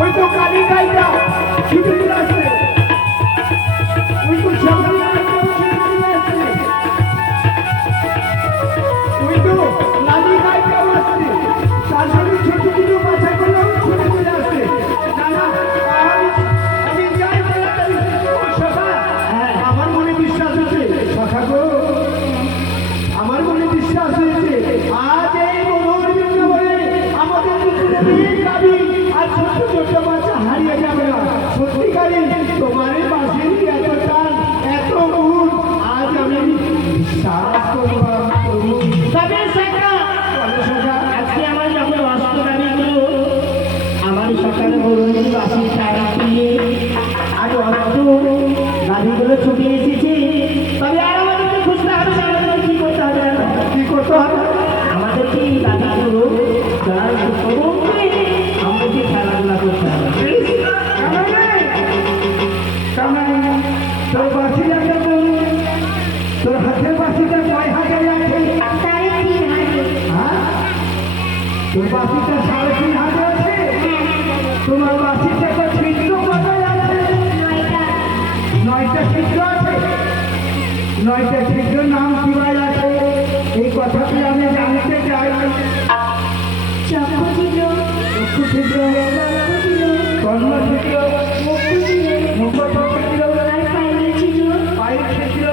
ওই তো কালী গাইটা ছুটে চলে আসছে, ওই তো শ্যামলী গাইটা ছুটে চলে আসছে, ওই তো লালি গাইটাও আসছে, তার সঙ্গে ছোট ছোট বাচ্চা গুলো ছুটে চলে আসছে। না না, আমি যাই তাড়াতাড়ি। ও সখা, আমার মনে বিশ্বাস আছে সখা গো, আমার মনে বিশ্বাস হয়েছে আজ এই মনোহর বৃন্দাবনে আমাদের পৃথিবীর গাবি আর ছোট ছোট বাচ্চা হারিয়ে যাবে না। সত্যিকারই তোমার বাঁশির এত টান, এত গুণ, আজ আমি বিশ্বাস করবো। তবে সখা, আজকে আমার যখন অস্ত্র গাড়িগুলো আমার সকালে বরুণী বাসির টাকা দিয়ে আজ অস্ত্র গাড়িগুলো ছুটে এসেছে, তবে আর আমাদেরকে খুঁজতে হবে না। আমাদের কি করতে হবে জানো? কি করতে হবে? আমাদেরকে এই গাড়িগুলো যার সবকে আমাদেরকে খেলাধুলা করতে হবে। তোর বাঁশিটা কেমন? তোর হাতের বাঁশিটা কয় হাজারে আছে? হ্যাঁ, তোর বাঁশিটা 3,500 আছে। তোমার বাঁশিটা তো ছিদ্র কোথায় আছে? 9টা ছিদ্র আছে। 9টা ছিদ্র নাম কি ভাই আছে? এই কথাটি আমি জানতে চাই। চক্ষু ছিদ্র, কর্ণ ছিদ্র, মুখ ছিদ্র, পায়ের ছিদ্র,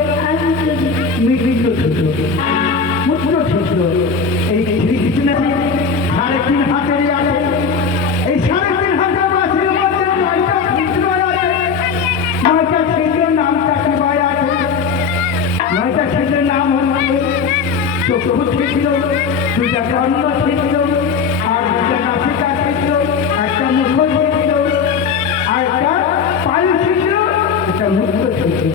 মৃগৃহ ছিদ্র, মূত্র ছিদ্র। এই শ্রীকৃষ্ণের 3.5 হাজারই আছে। এই 3.5 হাজার বাঁশির মধ্যে 9টা ছিদ্র আছে। 9টা ছিদ্রের নামটা কি ভাই আছে? 9টা ছিদ্রের নাম হচ্ছে চক্ষু ছিদ্র, 2টা কর্ণ ছিদ্র, আর 2টা নাসিকা ছিদ্র, একটা মুখ ছিদ্র, আর একটা পায়ের ছিদ্র, একটা মুক্ত ছিদ্র।